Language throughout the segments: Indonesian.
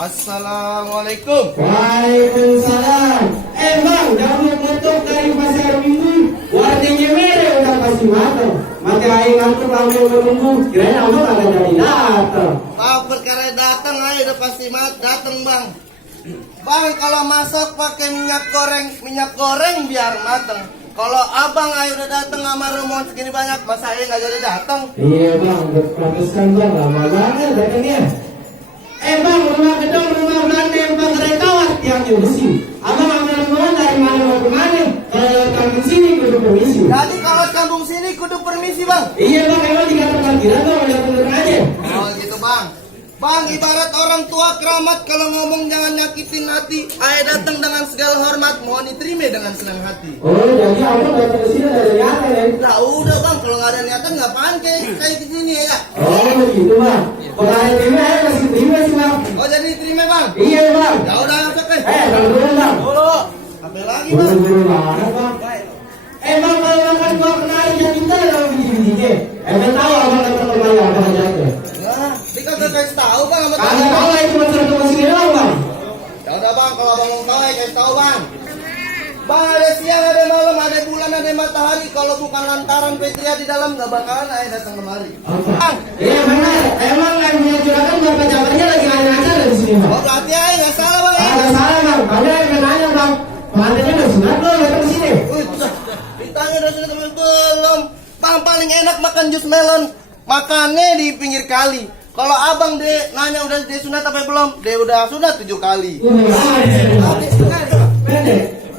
Assalamualaikum. Waalaikumsalam. Bang, jangan nutup dari pasar minggu. Warnanya merah udah pasti matang. Mati air ngantuk ambil menunggu. Kirain abang akan jadi datang. Tahu perkara datang aja udah pasti datang bang. Bang kalau masak pakai minyak goreng biar matang. Kalau abang ayo udah datang sama rumah segini banyak, masa ayo nggak jadi datang? Iya bang, udah protes bang, lama banget datangnya. Bang, rumah gedung, rumah Belanda yang pakai kawat yang diurusin. Abang ambil rumah dari mana mau kemana? Kalau kampung sini kudu permisi. Jadi kalau kampung sini kudu permisi bang? Iya bang, emang dikata parkiran tuh udah bener aja. Oh gitu bang. Bang ibarat orang tua keramat kalau ngomong jangan nyakitin hati. Ayo datang dengan segala hormat, mohon diterima dengan senang hati. Oh, jadi abang datang ke sini dari niatan ya? Nah udah bang, kalau nggak ada niatan ngapain kayak gini ya? Oh, begitu bang. Kalau ada terima ya masih terima sih bang. Oh jadi diterima bang? Iya bang. Ya udah masuk deh. Kalau dulu bang. Dulu. Apa lagi bang? Buru-buru banget bang. Bang, kalau makan gua kenalin yang kita dalam begini-begini. Emang tahu abang datang kemari apa aja tuh? Nah, dia kagak kasih tahu bang sama Kagak tahu lah itu masalah ke sini doang bang. Ya udah bang, kalau abang mau tahu ya kasih tahu bang. Bang ada siang, ada malam, ada bulan, ada matahari. Kalau bukan lantaran Petria di dalam nggak bakalan ayah datang kemari. Bang. Iya benar. Emang yang punya juragan bapak jabarnya lagi ada acara di sini bang. Oh berarti ayah nggak salah bang. Nggak salah bang. Ada yang nanya bang. Mantannya udah sunat belum datang ke sini? Ditanya udah sudah belum. Bang paling enak makan jus melon. Makannya di pinggir kali. Kalau abang deh nanya udah dia sunat apa belum? Dia udah sunat 7 kali.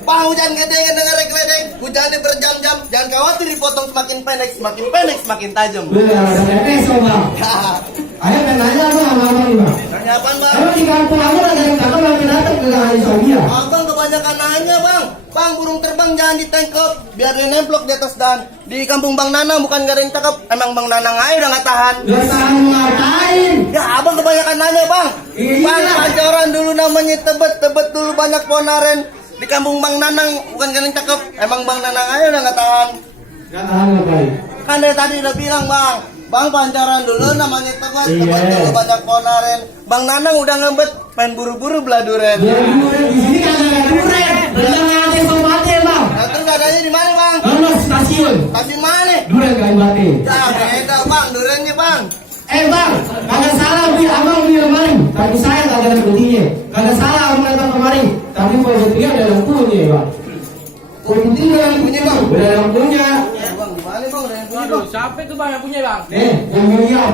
Bang hujan gede dengar geledek. Hujannya berjam-jam. Jangan khawatir dipotong semakin pendek semakin tajam. Ayo kan nanya bang sama abang nih bang. Nanya apaan bang? Emang di kampung abang ada yang cakep lagi datang ke hari Sonia? Abang kebanyakan nanya bang. Bang burung terbang jangan ditangkap biar dia nemplok di atas dahan. Di kampung Bang Nana bukan gak ada yang cakep. Emang Bang Nana aja udah gak tahan. Gak tahan ngapain? Ya abang kebanyakan nanya bang. Iya. Bang pacaran dulu namanya tebet dulu banyak ponaren. Di kampung Bang Nanang bukan gak ada yang cakep. Emang Bang Nanang aja udah gak tahan. Gak tahan ngapain? Kan dari tadi udah bilang bang. Bang pacaran dulu namanya tebet Iya. dulu banyak ponaren. Bang Nanang udah ngebet pengen buru-buru beladuren. Ya duren di sini kagak ada duren. Jangan ada sobatnya bang. Nah, terus adanya di mana bang? Ono stasiun. Stasiun mana? Duren kain bate. Ya beda bang, durennya bang. Bang, kagak salah abang beli kemarin. Tapi saya kagak ada buktinya. Kagak salah abang datang kemarin. Tapi buktinya ada lampunya bang. Buktinya ada lampunya bang. Udah ada lampunya. Ya bang, di mana bang? Udah yang punya Aduh, bang. siapa itu bang yang punya bang? Yang meriam.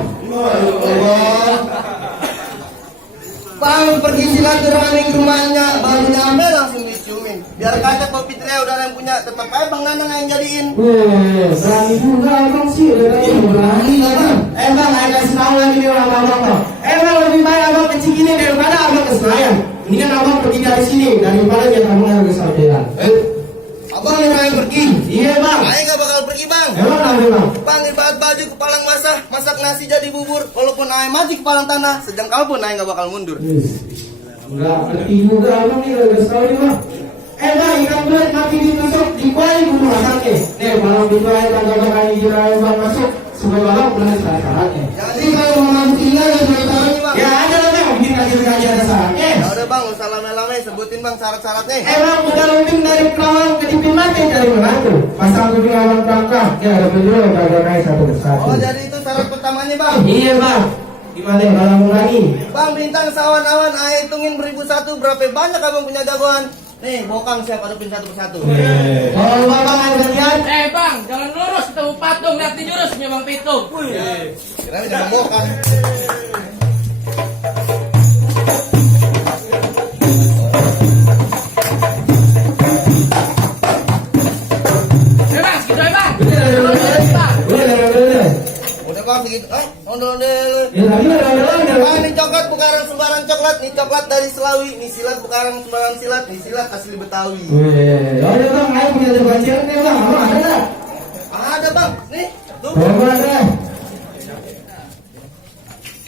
Bang pergi silaturahmi ke rumahnya, baru nyampe langsung diciumin. Biar kata kopi tria udah ada yang punya, tetap aja Bang Nanang yang jadiin. Berani juga abang sih. Berani bang. Bang, saya kasih tahu lagi nih orang abang bang. Bang, lebih baik abang kecil gini daripada abang ke Senayan. Ini kan abang pergi dari sini daripada dia kamu ke Salderan. Abang yang pergi. Iya bang. Saya nggak bakal pergi bang. Emang ada bang. Bang ibarat baju kepalang basah, masak nasi jadi bubur. Walaupun ayah mati kepalang tanah, sejengkal pun ayah nggak bakal mundur. Enggak ngerti juga abang nih udah sekali nih bang. Bang, ikan belut makin ditusuk di kuali bumbu masaknya. Nih malam itu aja kagak bakal dikira bang masuk. Supaya abang pernah syarat-syaratnya. Jadi kalau mau masuk tinggal ya sebentar bang. Ya ada lah bang, bikin kaji ada syaratnya. Ya udah bang, usah lama-lama sebutin bang syarat-syaratnya. Bang, udah loading dari pelawang ke dipin mati dari menantu. Pasang kuping abang perangkap. Ya ada berdua kagak naik satu persatu. Oh jadi itu syarat pertamanya bang. Iya bang. Gimana barang ngurangi? Bang bintang sawan-awan, ayah hitungin 1001 berapa banyak abang punya jagoan. Nih, bokang siap hadapin satu persatu. Kalau abang ada lihat, Bang, jangan lurus ketemu patung, lihat di jurusnya bang Pitung. Kira jangan bokang. Bang, segitu aja bang. Udah bang segitu. Ondel-ondel. ya tadi ada. Bang, ini coklat bukan sembarang coklat. Ini coklat dari Selawi. Ini silat bukan sembarang silat. Ini silat asli Betawi. Ya udah bang, ayo punya terbacian nih bang, abang ada nggak? Ada bang. Nih, tuh. Abang ada.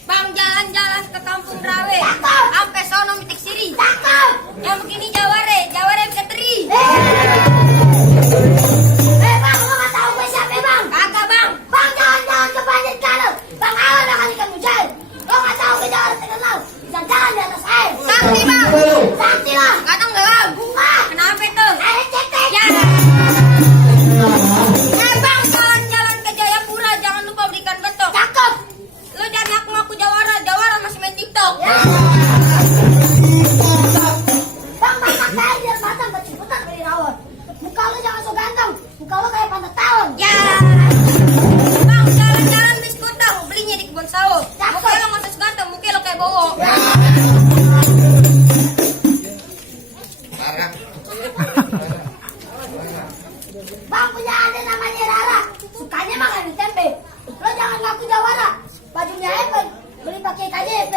Bang jalan-jalan ke kampung Rawe. Sampai sono mitik siri. Yang begini Jaware bisa teri. Bang, lo nggak tahu gue siapa bang? Kagak bang. goblok. Bang, masak aja biar matang keciputan dari rawon. Muka lu jangan so ganteng, muka lu kayak pantat tahun. Ya. Bang, jalan-jalan beli kota, belinya di kebun sawit. Muka lu nggak so ganteng, muka lu kayak bowo. Bang, punya adik namanya Rara, sukanya makan di tempe. Lo jangan ngaku jawara, bajunya Epe, beli pakai KJP.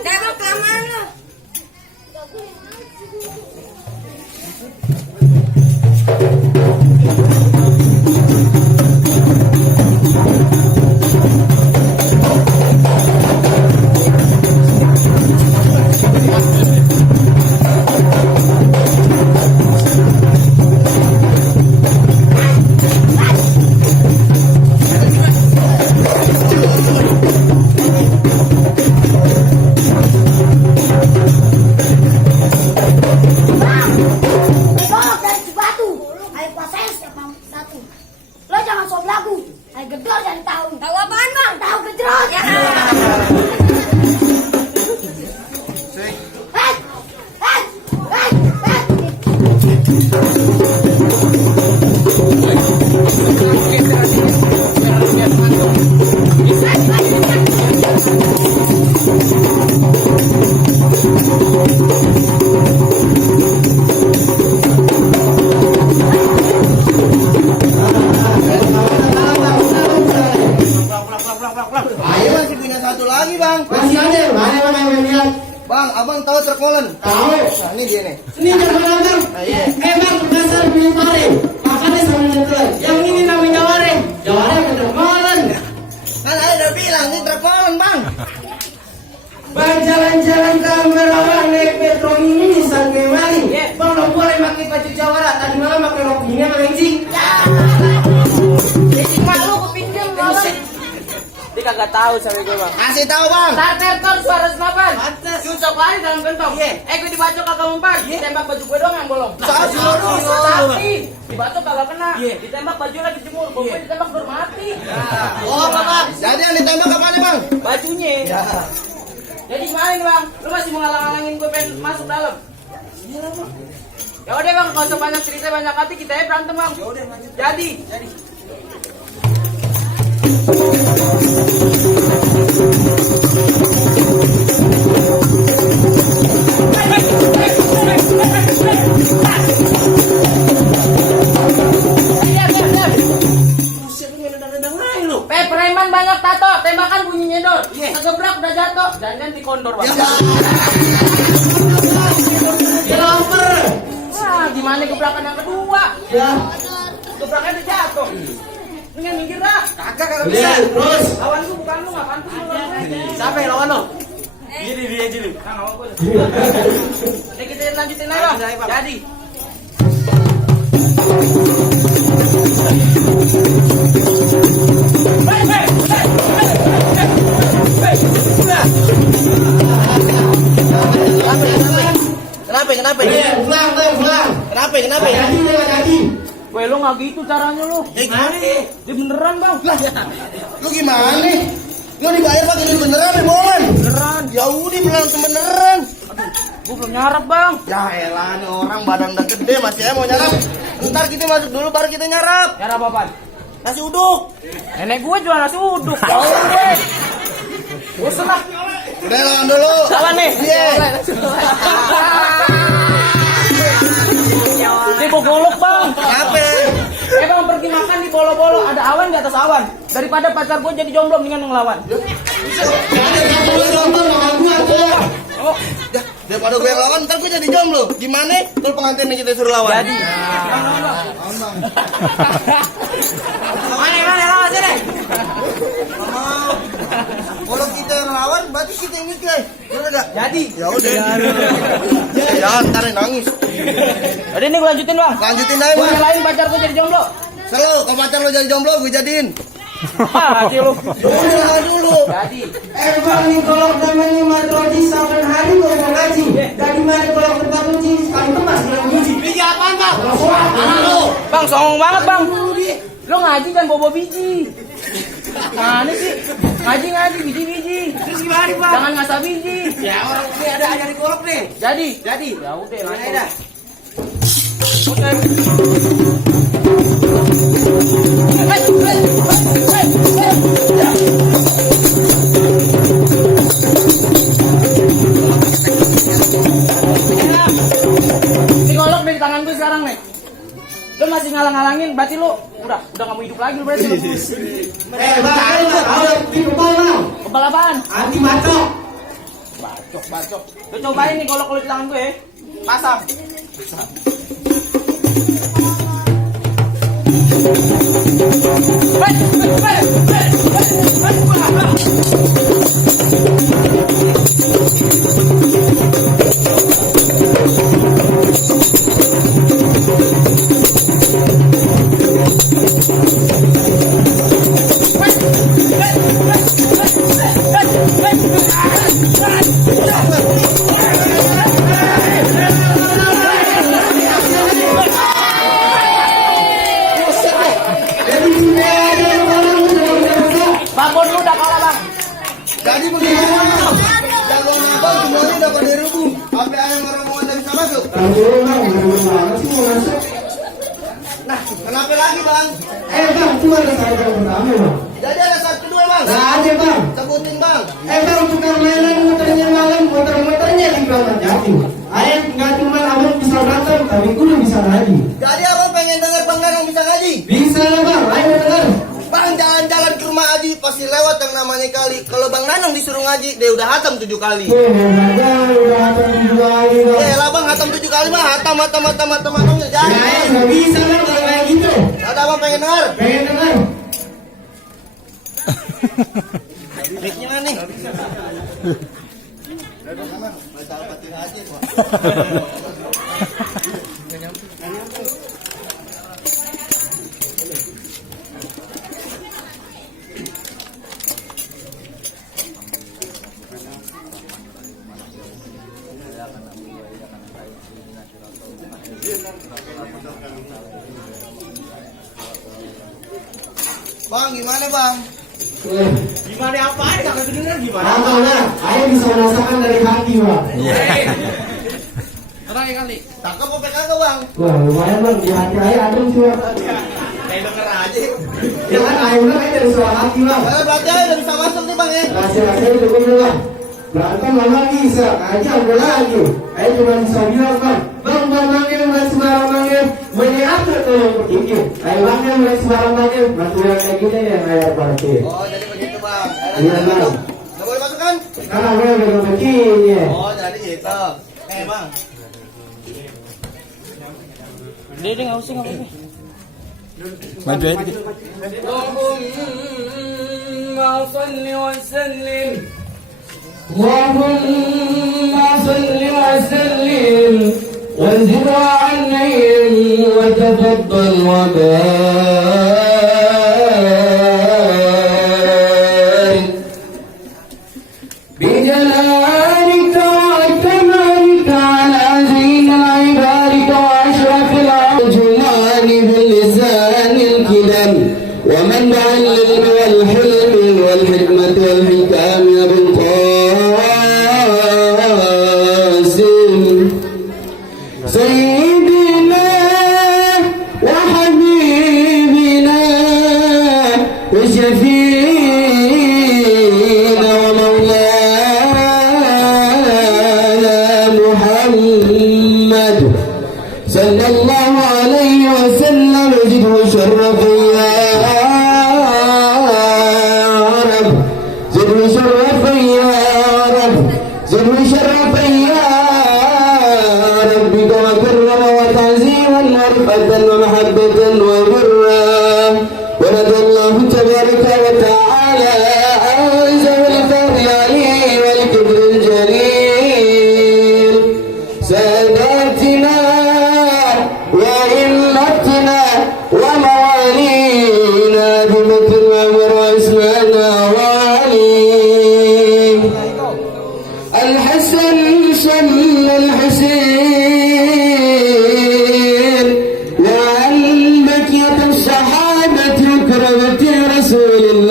Debok kelamaan lo. Begolok dari Cibatu, ayo puasain setiap malam satu. Lo jangan sob lagu, ayo gedor jadi tahu. Tahu apaan bang? Tahu gejrot. Ya. Hei, hei, hei, hei. Ayo masih punya satu lagi bang. Masih ada, mana yang lihat? Bang, abang tahu terkolen? Tahu. Nah, ini dia nih. Ini terkenal bang. Nah, iya. Bang, dasar beli goreng. Makannya sama nyetel. Yang ini namanya wareng. Wareng ketermalan. Kan saya udah bilang ini terkolen bang. Bang, jalan-jalan ke Merawan naik metro mini sampai maling. Bang, lo boleh pakai baju jawara. Tadi malam pakai rok ini sama anjing. Jadi malu kepinjam malam. Dia kagak tahu sama gue bang. Kasih tahu bang. Starter tor suara senapan. Susok lari dalam gentong. Gue dibacok kagak mempan. Tembak baju gue doang yang bolong. Tapi dibacok kagak kena. Ditembak baju lagi jemur. Gue ditembak baru mati. Oh bang. Jadi yang ditembak apa nih bang? Bajunya. Jadi gimana nih bang? Lu masih mau ngalang-ngalangin gue pengen masuk dalam? Ya udah bang, kalau usah banyak cerita banyak hati kita ya berantem bang. Ya udah lanjut. Jadi. Preman banyak tato, tembakan bunyi nyedot. Kegebrak udah jatuh, dan di kondor bang. Dia lapar. Wah, gimana gebrakan yang kedua? Ya. Gebraknya udah jatuh. Mendingan minggir dah. Kagak Udah, terus. Lawan lu bukan lu, nggak pantas lu lawan gue. Siapa yang lawan lo? Dia aja lu. Nah, ngawal gue. Ini kita lanjutin aja bang. Jadi. Kenapa? Pulang. Kenapa? Jadi dia jadi. Weh, lu nggak gitu caranya lu. Gimana nih? Dia beneran bang. Lu gimana nih? Lu dibayar pakai duit beneran nih bolan? Beneran. Ya udah bilang beneran. Gue belum nyarap bang. Ya elah nih orang badan udah gede masih mau nyarap. Ntar kita masuk dulu baru kita nyarap. Nyarap apaan? Nasi uduk. Nenek gue jual nasi uduk. Jauh gue. Gue senang. Udah lawan dulu. Lawan nih. Iya. Dia golok bang. Kenapa? Bang pergi makan di bolo-bolo ada awan di atas awan. Daripada pacar gue jadi jomblo mendingan ngelawan. Oh, ya, daripada gue yang lawan, ntar gue jadi jomblo. Gimana? Kalau pengantinnya kita suruh lawan. Jadi. Mana lawan aja deh. Kalau kita yang lawan, berarti kita yang nikah. Bener gak? Jadi. Ya udah. Ya, ntar yang nangis. Jadi ini gue lanjutin bang. Lanjutin aja Gue bang. nyalain pacar gue jadi jomblo. Selalu, kalau pacar lo jadi jomblo, gue jadiin. Hati lu. Udah dulu. Jadi. Bang, ini kalau namanya matrodi sampai hari gue mau ngaji. Dari mana kalau tempat uji sekali kemas bilang uji. Biji apaan bang? Bang songong banget bang. Lo ngaji kan bobo biji. Mana sih? Ngaji biji. Terus gimana nih bang? Jangan ngasah biji. Ya orang ini ada di golok nih. Jadi. Ya udah langsung. Oke. Ini golok dari tangan gue sekarang nih. Lu masih ngalang-ngalangin, berarti lu udah gak mau hidup lagi lu berarti. Bang, ada di kepala bang. Kepala apaan? Anti macok. Bacok. Lu cobain nih golok lu di tangan gue. Pasang. Bangun lu udah kalah bang. Jadi bagaimana? Jagoan abang semuanya udah pada rubuh. Sampai ayam rombongan tak bisa masuk. Nah, kenapa lagi bang? Bang, cuma ada satu yang pertama bang. Jadi ada satu kedua bang. Gak ada bang. Sebutin bang. Bang, tukang mainan motornya malam, motor-motornya di Kramat Jati. Ayam nggak cuma abang bisa berantem, tapi kudu bisa ngaji. Jadi abang pengen dengar bang Danang bisa ngaji? Bisa lah bang, ayo dengar. Bang jalan-jalan ke rumah Haji pasti lewat yang namanya kali. Kalau bang Danang disuruh ngaji, dia udah hatam 7 kali. Udah hatam 7 kali bang. Ya lah bang hatam 7 kali mah hatam. Jangan. Ya, nggak bisa kan kalau kayak gitu. Ada abang pengen dengar? Pengen dengar? Mic-nya mana nih? Bang, gimana bang? Gimana apaan? Kakak kedengeran gimana? Nah, ayo bisa merasakan dari hati bang. Cakep apa kagak bang? Wah, lumayan bang, di hati ayo adem cuma. Kayak denger aja. Jangan ayo bilang aja dari suara hati bang. Berarti aja udah bisa masuk nih bang ya. Rahasia-rahasia itu dulu bang. Berantem lama bisa, aja udah lagi. Ayo cuma bisa bilang bang. Bang manggil, sembarang manggil. Banyak apa tuh yang berpikir? Ayo manggil, sembarang manggil. Masuk yang kayak gini yang ayat pasti. Oh jadi begitu bang. Iya bang. Nggak boleh masuk kan? Karena gue udah begini. Oh jadi gitu. Bang. Dia nggak usah nggak apa-apa. Maju aja dikit. Allahumma salli wa sallim. اللهم صل وسلم وانزل عنهم وتفضل وبارك بجلالك وكمالك على زين عبادك واشرف الجمال باللسان الكلام ومنبع العلم والحلم والحكمة والحكام يا ابن سيدنا وحبيبنا وشفينا ومولانا محمد صلى الله عليه وسلم زده شرفا يا رب زده شرفا يا رب زده شرفا يا ربك وكرم وتعزيما ورفقة ومحبة وبرا ورضي الله تبارك وتعالى عن ذوي الفضل عليه والكبر الجليل ساداتنا وإمتنا وموالينا بمثل وعمر واسمعنا وعلي الحسن صلى الحسين وعن بكية الصحابة وكرمة رسول الله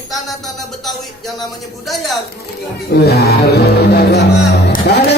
ini tanah-tanah Betawi yang namanya budaya harus ditinggi. Ada